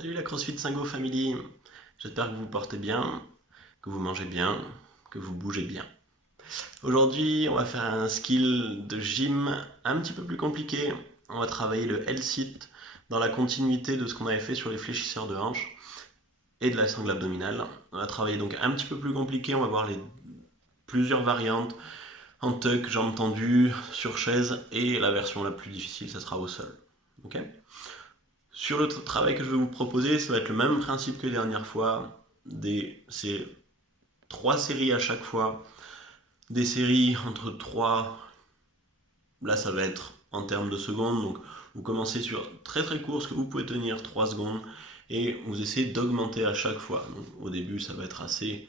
Salut la CrossFit Singo Family, j'espère que vous vous portez bien, que vous mangez bien, que vous bougez bien. Aujourd'hui, on va faire un skill de gym un petit peu plus compliqué. On va travailler le L-sit dans la continuité de ce qu'on avait fait sur les fléchisseurs de hanches et de la sangle abdominale. On va travailler donc un petit peu plus compliqué, on va voir plusieurs variantes en tuck, jambes tendues, sur chaise, et la version la plus difficile, ça sera au sol. Ok ? Sur le travail que je vais vous proposer, ça va être le même principe que la dernière fois. C'est 3 séries à chaque fois. Des séries entre 3, là ça va être en termes de secondes. Donc vous commencez sur très très court, ce que vous pouvez tenir 3 secondes. Et vous essayez d'augmenter à chaque fois. Donc, au début ça va être assez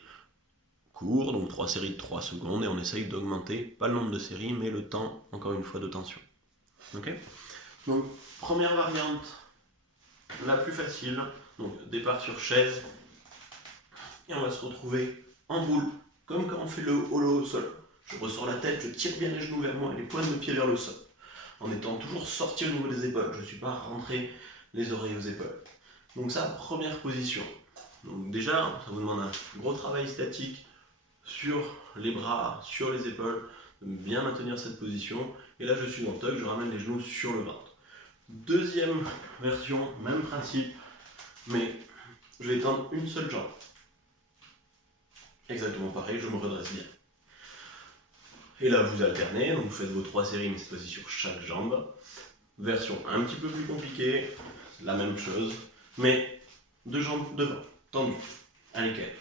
court, donc 3 séries de 3 secondes. Et on essaye d'augmenter, pas le nombre de séries, mais le temps, encore une fois, de tension. Ok ? Donc première variante. La plus facile, donc départ sur chaise, et on va se retrouver en boule, comme quand on fait le holo au sol. Je ressors la tête, je tire bien les genoux vers moi et les pointes de pied vers le sol, en étant toujours sorti au niveau des épaules. Je ne suis pas rentré les oreilles aux épaules. Donc ça, première position. Donc déjà, ça vous demande un gros travail statique sur les bras, sur les épaules, de bien maintenir cette position. Et là, je suis en tuck, je ramène les genoux sur le ventre. Deuxième version, même principe, mais je vais tendre une seule jambe. Exactement pareil, je me redresse bien. Et là, vous alternez, donc vous faites vos 3 séries, mais cette fois-ci sur chaque jambe. Version un petit peu plus compliquée, la même chose, mais 2 jambes devant, tendues, à l'équerre.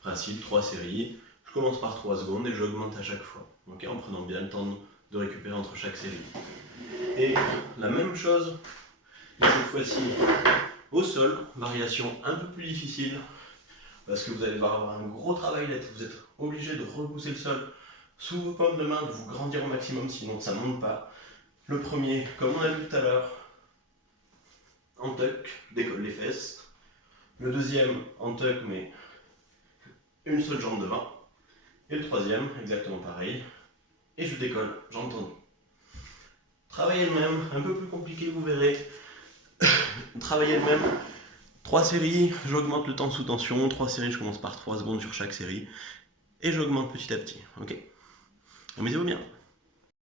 Principe, 3 séries, je commence par 3 secondes et j'augmente à chaque fois, okay, en prenant bien le temps de récupérer entre chaque série. Et la même chose, mais cette fois-ci au sol, variation un peu plus difficile, parce que vous allez devoir avoir un gros travail là, vous êtes obligé de repousser le sol sous vos paumes de main, de vous grandir au maximum, sinon ça ne monte pas. Le premier, comme on a vu tout à l'heure, en tuck, décolle les fesses. Le deuxième, en tuck, mais une seule jambe devant. Et le troisième, exactement pareil, et je décolle, jambe tendue. Travaillez le même, un peu plus compliqué, vous verrez. Travaillez le même. 3 séries, j'augmente le temps sous tension. 3 séries, je commence par 3 secondes sur chaque série. Et j'augmente petit à petit. Ok. Amusez-vous bien.